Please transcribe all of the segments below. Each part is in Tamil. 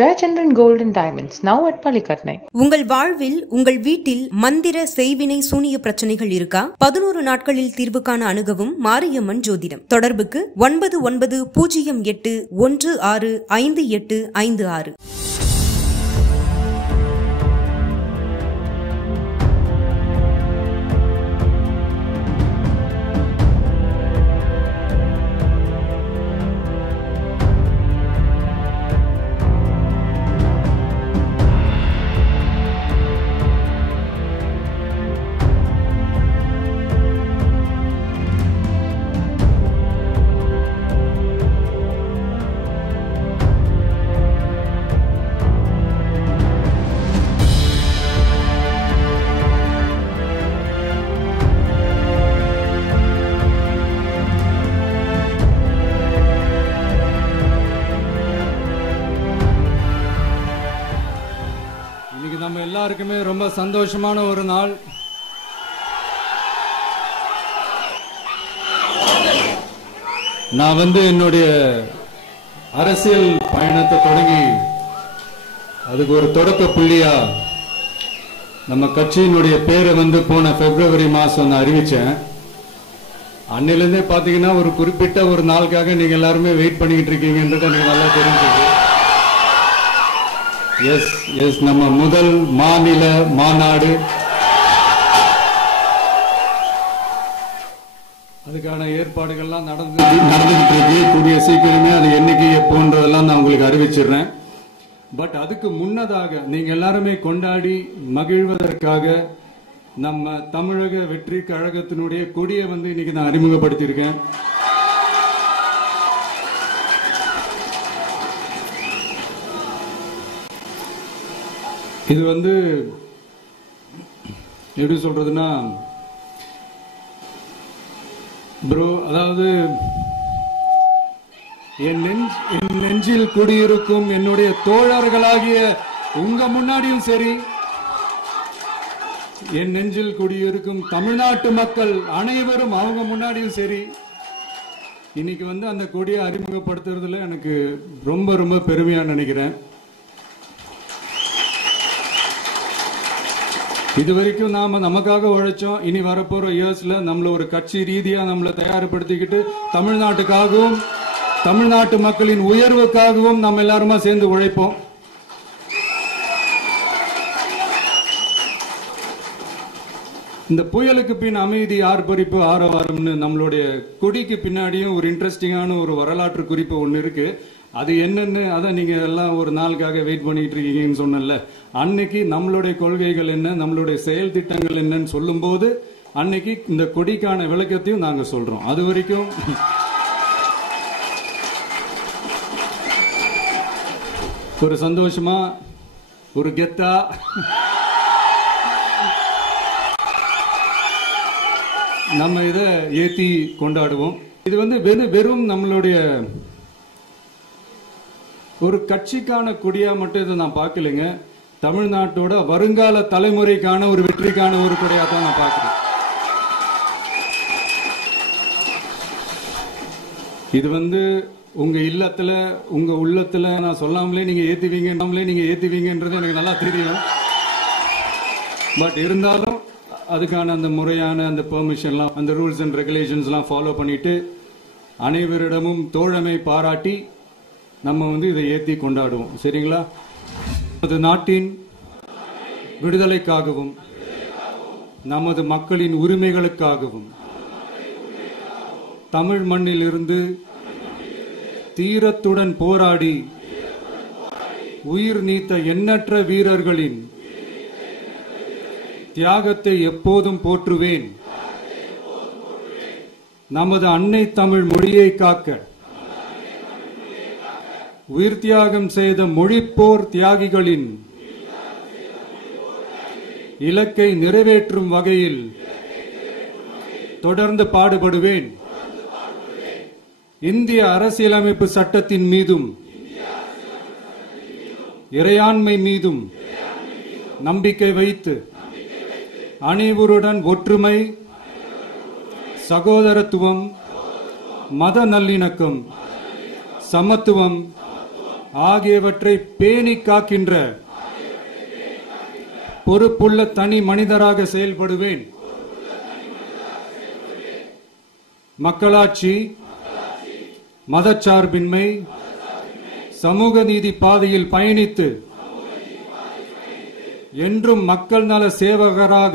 Jayachandran Gold and Diamonds, now at Palikatnai. உங்கள் வாழ்வில் உங்கள் வீட்டில் மந்திர செய்வினை சூனிய பிரச்சனைகள் இருக்கா? 11 நாட்களில் தீர்வு காண அணுகவும் மாரியம்மன் ஜோதிடம். தொடர்புக்கு 9908165856. நம்ம எல்லாருக்குமே ரொம்ப சந்தோஷமான ஒரு நாள். நான் என்னுடைய அரசியல் பயணத்தை தொடங்கி அதுக்கு ஒரு தொடக்க புள்ளியா நம்ம கட்சியினுடைய பேரை போன பிப்ரவரி மாசம் நான் அறிவிச்சேன். அன்னிலிருந்தே பாத்தீங்கன்னா ஒரு குறிப்பிட்ட ஒரு நாளுக்காக நீங்க எல்லாருமே வெயிட் பண்ணிட்டு இருக்கீங்கன்றது எனக்கு நல்லா தெரிஞ்சது. எஸ் நம்ம முதல் மாநில மாநாடு, அதுக்கான ஏற்பாடுகள்லாம் நடந்துட்டு இருக்கு. கூடிய சீக்கிரமே அது என்னைக்கு எப்போன்றதெல்லாம் நான் உங்களுக்கு அறிவிச்சிடுறேன். பட் அதுக்கு முன்னதாக நீங்க எல்லாருமே கொண்டாடி மகிழ்வதற்காக நம்ம தமிழக வெற்றி கழகத்தினுடைய கொடியை இன்னைக்கு நான் அறிமுகப்படுத்தியிருக்கேன். இது எப்படி சொல்றதுன்னா ப்ரோ, அதாவது என் நெஞ்சில் குடியிருக்கும் என்னுடைய தோழர்களாகிய உங்க முன்னாடியும் சரி, என் நெஞ்சில் குடியிருக்கும் தமிழ்நாட்டு மக்கள் அனைவரும் அவங்க முன்னாடியும் சரி, இன்னைக்கு அந்த கொடியை அறிமுகப்படுத்துறதுல எனக்கு ரொம்ப ரொம்ப பெருமையா நினைக்கிறேன். இதுவரைக்கும் நாம நமக்காக உழைச்சோம். இனி வரப்போற இயர்ஸ்ல நம்மள ஒரு கட்சி ரீதியா நம்மளை தயார்படுத்திக்கிட்டு தமிழ்நாட்டுக்காகவும் தமிழ்நாட்டு மக்களின் உயர்வுக்காகவும் நம்ம எல்லாருமா சேர்ந்து உழைப்போம். இந்த புயலுக்கு பின் அமைதி, ஆர்ப்பரிப்பு, ஆரவாரம்னு நம்மளுடைய கொடிக்கு பின்னாடியும் ஒரு இன்ட்ரெஸ்டிங்கான ஒரு வரலாற்று குறிப்பு ஒன்னு இருக்கு. அது என்னன்னு அதான் நீங்க எல்லாம் ஒரு நாளுக்காக வெயிட் பண்ணிட்டு இருக்கீங்கன்னு சொன்னல. அன்னைக்கு நம்மளுடைய கொள்கைகள் என்ன, நம்மளுடைய செயல் திட்டங்கள் என்னன்னு சொல்லும் போது அன்னைக்கு இந்த கொடிக்கான விளக்கத்தையும் நாங்க சொல்றோம். அது வரைக்கும் ஒரு சந்தோஷமா ஒரு கெத்தா நம்ம இதை ஏத்தி கொண்டாடுவோம். இது வெறும் நம்மளுடைய ஒரு கட்சிக்கான கொடியா மட்டும் இதை நான் பார்க்கலைங்க. தமிழ்நாட்டோட வருங்கால தலைமுறைக்கான ஒரு வெற்றிக்கான ஒரு கொடியா தான் நான் பார்க்கிறேன். இது உங்க இல்லத்துல உங்க உள்ளத்துல நான் சொல்லாமலே நீங்க ஏத்துவீங்கன்றது எனக்கு நல்லா தெரியும். பட் இருந்தாலும் அதுக்கான அந்த முறையான அந்த பெர்மிஷன்லாம், அந்த ரூல்ஸ் அண்ட் ரெகுலேஷன்ஸ் எல்லாம் ஃபாலோ பண்ணிட்டு அனைவரிடமும் தோழமை பாராட்டி நம்ம இதை ஏத்தி கொண்டாடுவோம். சரிங்களா? நமது நாட்டின் விடுதலைக்காகவும் நமது மக்களின் உரிமைகளுக்காகவும் தமிழ் மண்ணில் இருந்து தீரத்துடன் போராடி உயிர் நீத்த எண்ணற்ற வீரர்களின் தியாகத்தை எப்போதும் போற்றுவேன். நமது அன்னை தமிழ் மொழியை காக்க உயிர் தியாகம் செய்த மொழிப்போர் தியாகிகளின் இலக்கை நிறைவேற்றும் வகையில் தொடர்ந்து பாடுபடுவேன். இந்திய அரசியலமைப்பு சட்டத்தின் மீதும் இறையாண்மை மீதும் நம்பிக்கை வைத்து அனைவருடன் ஒற்றுமை, சகோதரத்துவம், மத நல்லிணக்கம், சமத்துவம், ஆகியவற்றை பேணி காக்கின்ற பொறுப்புள்ள தனி மனிதராக செயல்படுவேன். மக்களாட்சி, மதச்சார்பின்மை, சமூக நீதி பாதையில் பயணித்து என்றும் மக்கள் நல சேவகராக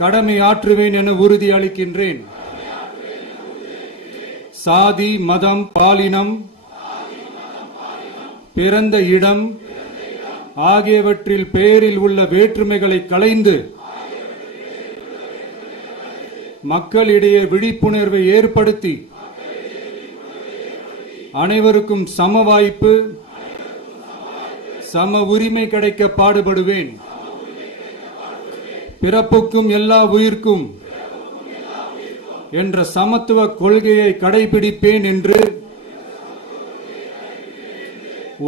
கடமை ஆற்றுவேன் என உறுதி அளிக்கின்றேன். சாதி, மதம், பாலினம், பிறந்த இடம் ஆகியவற்றில் பெயரில் உள்ள வேற்றுமைகளை களைந்து மக்களிடையே விழிப்புணர்வை ஏற்படுத்தி அனைவருக்கும் சம வாய்ப்பு, சம உரிமை கிடைக்க பாடுபடுவேன். பிறப்புக்கும் எல்லா உயிர்க்கும் என்ற சமத்துவ கொள்கையை கடைபிடிப்பேன் என்று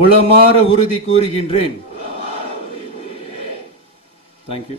உளமாற உறுதி கூறுகின்றேன். Thank you.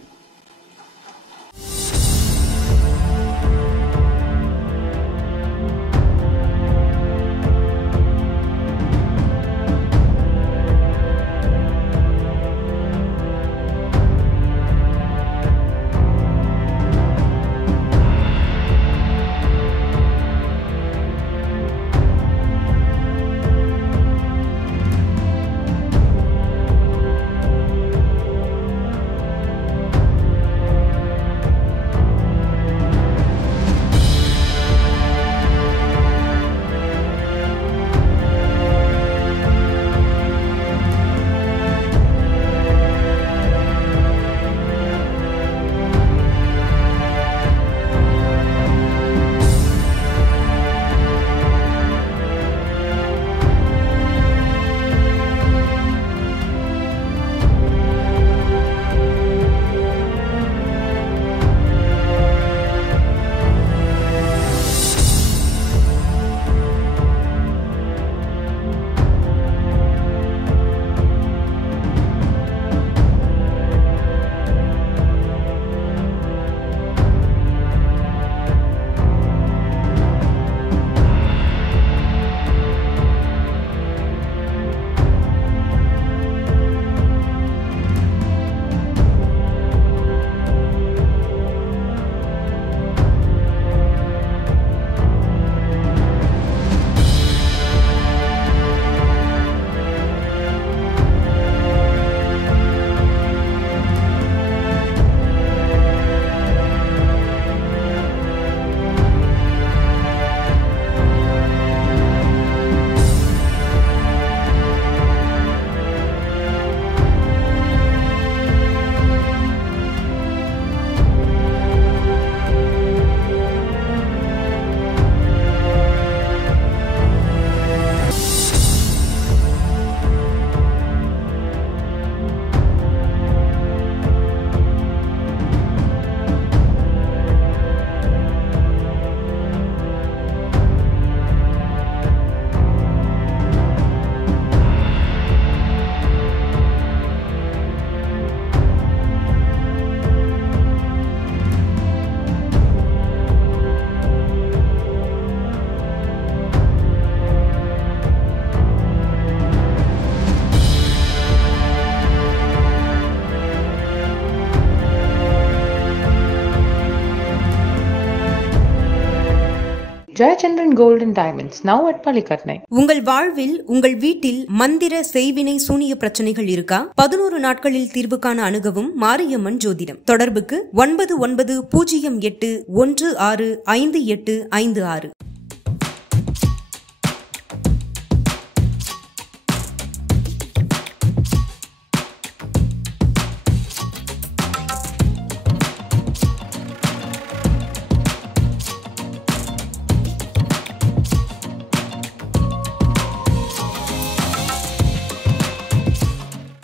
Jayachandran Gold and Diamonds, now at Palikatnai. உங்கள் வாழ்வில், உங்கள் வீட்டில் மந்திர செய்வினை சூனிய பிரச்சனைகள் இருக்கா? 11 நாட்களில் தீர்வு காண அணுகவும் மாரியம்மன் ஜோதிடம். தொடர்புக்கு 9908165856.